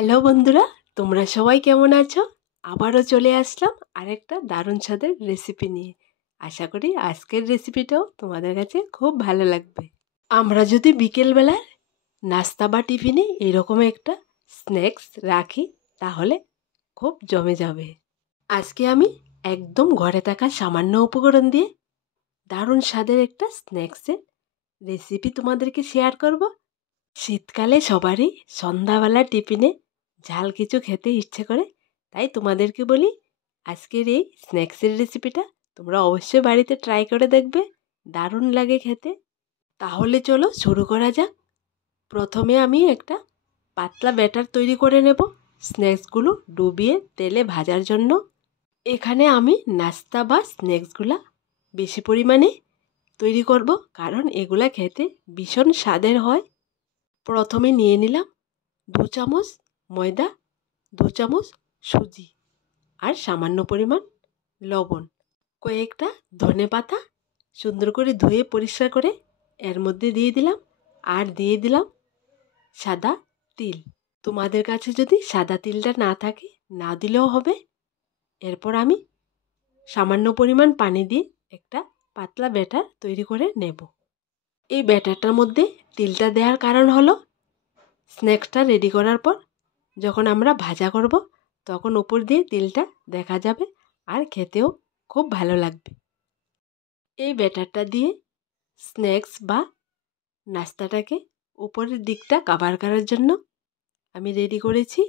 Hello বন্ধুরা, তোমরা সবাই কেমন আছো? আবারও চলে আসলাম আরেকটা দারুণ স্বাদের রেসিপি নিয়ে। আশা করি আজকের রেসিপিটাও তোমাদের কাছে খুব ভালো লাগবে। আমরা যদি বিকেলবেলায় নাস্তা বা টিফিনে এরকম একটা স্ন্যাক্স রাখি তাহলে খুব জমে যাবে। আজকে আমি একদম ঘরে থাকা সামান্য উপকরণ দিয়ে দারুণ স্বাদের একটা স্ন্যাক্সের রেসিপি তোমাদেরকে শেয়ার করব। শীতকালে সবারই সন্ধ্যাবেলা টিফিনে ঝাল কিছু খেতে ইচ্ছে করে, তাই তোমাদেরকে বলি আজকের এই স্ন্যাক্সের রেসিপিটা তোমরা অবশ্যই বাড়িতে ট্রাই করে দেখবে, দারুণ লাগে খেতে। তাহলে চলো শুরু করা যাক। প্রথমে আমি একটা পাতলা ব্যাটার তৈরি করে নেব স্ন্যাক্সগুলো ডুবিয়ে তেলে ভাজার জন্য। এখানে আমি নাস্তা বা স্ন্যাক্সগুলো বেশি পরিমাণে তৈরি করব, কারণ এগুলা খেতে ভীষণ স্বাদের হয়। প্রথমে নিয়ে নিলাম 2 চামচ ময়দা, 2 চামচ সুজি আর সামান্য পরিমাণ লবণ, কয়েকটা ধনেপাতা সুন্দর করে ধুয়ে পরিষ্কার করে এর মধ্যে দিয়ে দিলাম, আর দিয়ে দিলাম সাদা তিল। তোমাদের কাছে যদি সাদা তিলটা না থাকে না দিলেও হবে। এরপর আমি সামান্য পরিমাণ পানি দিয়ে একটা পাতলা ব্যাটার তৈরি করে নেব। এই ব্যাটারটার মধ্যে তিলটা দেওয়ার কারণ হলো স্ন্যাক্সটা রেডি করার পর যখন আমরা ভাজা করব তখন উপর দিয়ে তিলটা দেখা যাবে আর খেতেও খুব ভালো লাগবে। এই ব্যাটারটা দিয়ে স্ন্যাক্স বা নাস্তাটাকে উপরের দিকটা কভার করার জন্য আমি রেডি করেছি।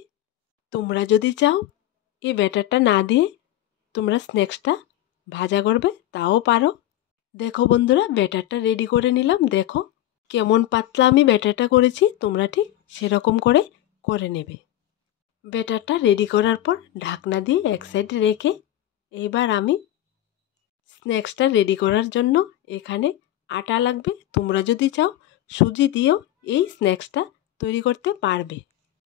তোমরা যদি চাও এই ব্যাটারটা না দিয়ে তোমরা স্ন্যাক্সটা ভাজা করবে তাও পারো। দেখো বন্ধুরা, ব্যাটারটা রেডি করে নিলাম। দেখো কেমন পাতলা আমি ব্যাটারটা করেছি, তোমরা ঠিক সেরকম করে নেবে। ব্যাটারটা রেডি করার পর ঢাকনা দিয়ে এক সাইডে রেখে এইবার আমি স্ন্যাক্সটা রেডি করার জন্য এখানে আটা লাগবে। তোমরা যদি চাও সুজি দিয়েও এই স্ন্যাক্সটা তৈরি করতে পারবে।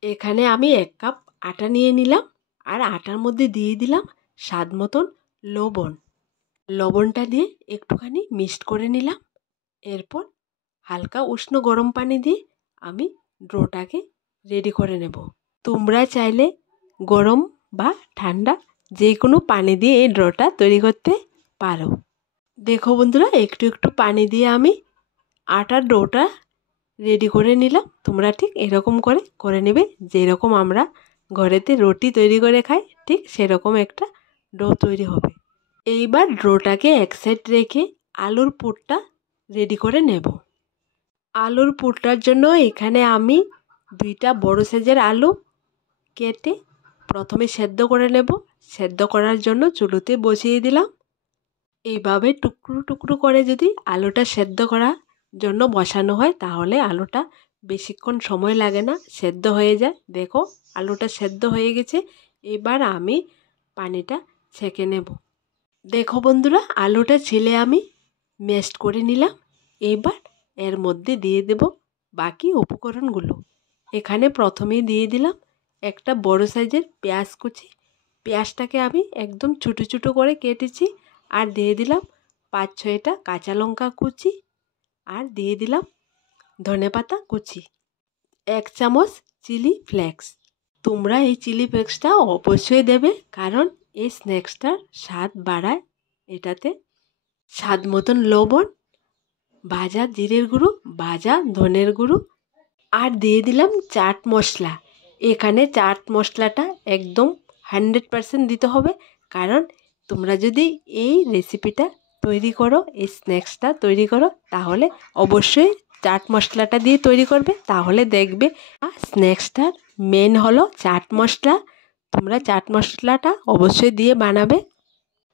এখানে আমি 1 কাপ আটা নিয়ে নিলাম, আর আটার মধ্যে দিয়ে দিলাম স্বাদ মতন লবণ। লবণটা দিয়ে একটুখানি মিক্সড করে নিলাম। এরপর হালকা উষ্ণ গরম পানি দিয়ে আমি ডোটাকে রেডি করে নেব। তোমরা চাইলে গরম বা ঠান্ডা যে কোনো পানি দিয়ে এই ডোটা তৈরি করতে পারো। দেখো বন্ধুরা, একটু একটু পানি দিয়ে আমি আটার ডোটা রেডি করে নিলাম। তোমরা ঠিক এরকম করে নেবে, যেরকম আমরা ঘরেতে রুটি তৈরি করে খাই ঠিক সেরকম একটা ডো তৈরি হবে। এইবার ডোটাকে এক সাইড রেখে আলুর পুরটা রেডি করে নেব। আলুর পুরটার জন্য এখানে আমি 2টা বড় সাইজের আলু কেটে প্রথমে সেদ্ধ করে নেব। সেদ্ধ করার জন্য চুলোতে বসিয়ে দিলাম। এইভাবে টুকরো টুকরো করে যদি আলুটা সেদ্ধ করার জন্য বসানো হয় তাহলে আলুটা বেশিক্ষণ সময় লাগে না, সেদ্ধ হয়ে যায়। দেখো আলুটা সেদ্ধ হয়ে গেছে। এবার আমি পানিটা ছেঁকে নেব। দেখো বন্ধুরা, আলুটা ছিলে আমি ম্যাশ করে নিলাম। এবার এর মধ্যে দিয়ে দেব বাকি উপকরণগুলো। এখানে প্রথমেই দিয়ে দিলাম একটা বড় সাইজের পেঁয়াজ কুচি। পেঁয়াজটাকে আমি একদম ছোটো ছোটো করে কেটেছি। আর দিয়ে দিলাম 5-6টা কাঁচা লঙ্কা কুচি, আর দিয়ে দিলাম ধনেপাতা কুচি, 1 চামচ চিলি ফ্লেক্স। তোমরা এই চিলি ফ্লেক্সটা অবশ্যই দেবে, কারণ এই স্ন্যাক্সটার স্বাদ বাড়ায়। এটাতে স্বাদ মতন লবণ, ভাজা জিরের গুঁড়ো, ভাজা ধনের গুঁড়ো, আর দিয়ে দিলাম চাট মশলা। এখানে চাট মশলাটা একদম 100% দিতে হবে, কারণ তোমরা যদি এই রেসিপিটা তৈরি করো, এই স্ন্যাক্সটা তৈরি করো, তাহলে অবশ্যই চাট মশলাটা দিয়ে তৈরি করবে। তাহলে দেখবে স্ন্যাক্সটার মেন হলো চাট মশলা। তোমরা চাট মশলাটা অবশ্যই দিয়ে বানাবে।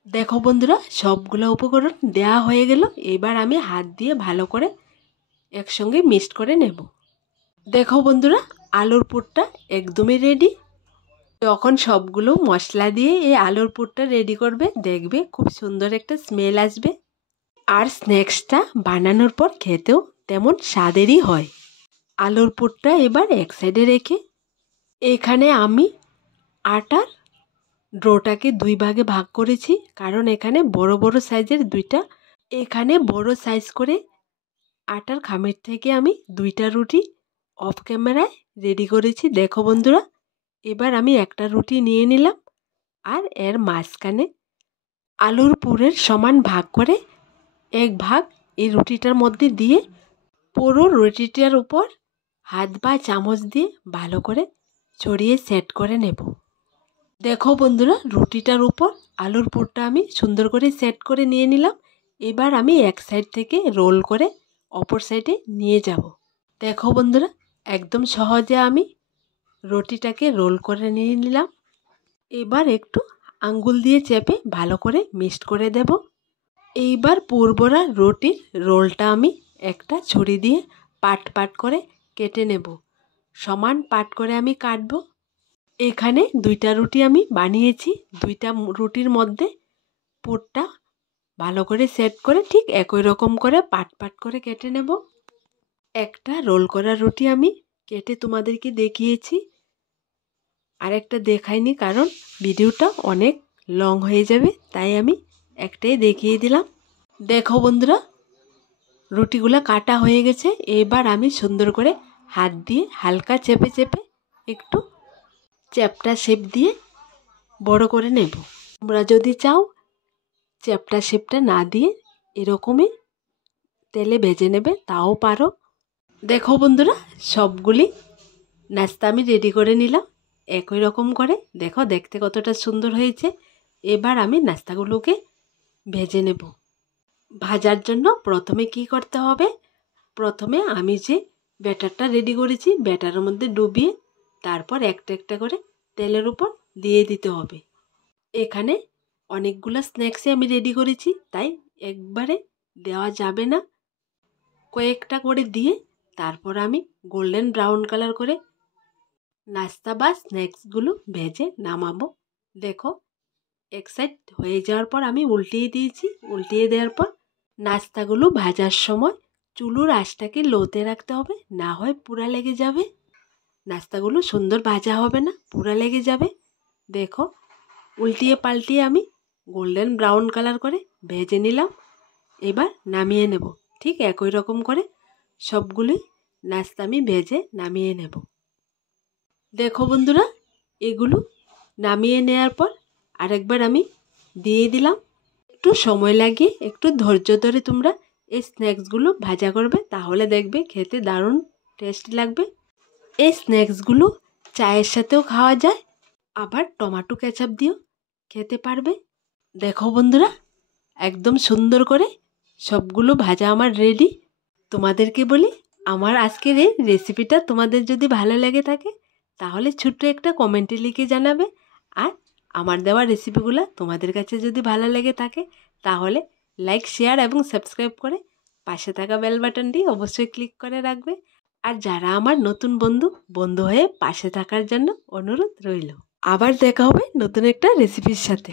দেখো বন্ধুরা, সবগুলো উপকরণ দেওয়া হয়ে গেল। এবার আমি হাত দিয়ে ভালো করে একসঙ্গে মিক্সড করে নেব। দেখো বন্ধুরা, আলুর পুরটা একদমই রেডি। যখন সবগুলো মশলা দিয়ে এই আলুর পুরটা রেডি করবে দেখবে খুব সুন্দর একটা স্মেল আসবে, আর স্ন্যাক্সটা বানানোর পর খেতেও তেমন স্বাদেরই হয়। আলুর পুরটা এবার এক সাইডে রেখে এখানে আমি আটার ডোটাকে 2 ভাগে ভাগ করেছি, কারণ এখানে বড় বড় সাইজের 2টা, এখানে বড় সাইজ করে আটার খামির থেকে আমি 2টা রুটি অফ ক্যামেরায় রেডি করেছি। দেখো বন্ধুরা, এবার আমি একটা রুটি নিয়ে নিলাম আর এর মাঝখানে আলুর পুরের সমান ভাগ করে এক ভাগ এই রুটিটার মধ্যে দিয়ে পুরো রুটিটার উপর হাত বা চামচ দিয়ে ভালো করে ছড়িয়ে সেট করে নেব। দেখো বন্ধুরা, রুটিটার উপর আলুর পুরটা আমি সুন্দর করে সেট করে নিয়ে নিলাম। এবার আমি এক সাইড থেকে রোল করে অপর সাইডে নিয়ে যাব। দেখো বন্ধুরা, একদম সহজে আমি রুটিটাকে রোল করে নিয়ে নিলাম। এবার একটু আঙ্গুল দিয়ে চেপে ভালো করে মিক্সড করে দেব। এইবার পুরভরা রুটির রোলটা আমি একটা ছুরি দিয়ে পাট পাট করে কেটে নেব। সমান পাট করে আমি কাটবো। এখানে 2টা রুটি আমি বানিয়েছি। 2টা রুটির মধ্যে পুরটা ভালো করে সেট করে ঠিক একই রকম করে পাট পাট করে কেটে নেব। একটা রোল করা রুটি আমি কেটে তোমাদেরকে দেখিয়েছি, আরেকটা দেখাইনি কারণ ভিডিওটা অনেক লং হয়ে যাবে, তাই আমি একটাই দেখিয়ে দিলাম। দেখো বন্ধুরা, রুটিগুলো কাটা হয়ে গেছে। এবার আমি সুন্দর করে হাত দিয়ে হালকা চেপে চেপে একটু চ্যাপ্টা শেপ দিয়ে বড় করে নেব। তোমরা যদি চাও চ্যাপ্টা শেপটা না দিয়ে এরকমই তেলে ভেজে নেবে, তাও পারো। দেখো বন্ধুরা, সবগুলি নাস্তা আমি রেডি করে নিলাম একই রকম করে। দেখো দেখতে কতটা সুন্দর হয়েছে। এবার আমি নাস্তাগুলোকে ভেজে নেব। ভাজার জন্য প্রথমে কি করতে হবে, প্রথমে আমি যে ব্যাটারটা রেডি করেছি ব্যাটারের মধ্যে ডুবিয়ে তারপর একটা একটা করে তেলের উপর দিয়ে দিতে হবে। এখানে অনেকগুলো স্ন্যাক্সই আমি রেডি করেছি, তাই একবারে দেওয়া যাবে না, কয়েকটা করে দিয়ে তারপর আমি গোল্ডেন ব্রাউন কালার করে নাস্তা বা স্ন্যাক্সগুলো ভেজে নামাবো। দেখো এক সাইড হয়ে যাওয়ার পর আমি উল্টিয়ে দিয়েছি। উল্টিয়ে দেওয়ার পর নাস্তাগুলো ভাজার সময় চুলোর আঁচটাকে লোতে রাখতে হবে, না হয় পুরা লেগে যাবে। নাস্তাগুলো সুন্দর ভাজা হবে না, পুরা লেগে যাবে। দেখো উল্টিয়ে পাল্টিয়ে আমি গোল্ডেন ব্রাউন কালার করে ভেজে নিলাম। এবার নামিয়ে নেব। ঠিক একই রকম করে সবগুলোই নাস্তা আমি ভেজে নামিয়ে নেব। দেখো বন্ধুরা, এগুলো নামিয়ে নেওয়ার পর আরেকবার আমি দিয়ে দিলাম। একটু সময় লাগিয়ে একটু ধৈর্য ধরে তোমরা এই স্ন্যাক্সগুলো ভাজা করবে, তাহলে দেখবে খেতে দারুণ টেস্টি লাগবে। এই স্ন্যাক্সগুলো চায়ের সাথেও খাওয়া যায়, আবার টমেটো কেচাপ দিয়েও খেতে পারবে। দেখো বন্ধুরা, একদম সুন্দর করে সবগুলো ভাজা আমার রেডি। তোমাদেরকে বলি, আমার আজকের এই রেসিপিটা তোমাদের যদি ভালো লেগে থাকে তাহলে ছোট্ট একটা কমেন্টে লিখে জানাবে। আর আমার দেওয়া রেসিপিগুলো তোমাদের কাছে যদি ভালো লেগে থাকে তাহলে লাইক, শেয়ার এবং সাবস্ক্রাইব করে পাশে থাকা বেল বাটনটি অবশ্যই ক্লিক করে রাখবে। আর যারা আমার নতুন বন্ধু হয়ে পাশে থাকার জন্য অনুরোধ রইল। আবার দেখা হবে নতুন একটা রেসিপির সাথে।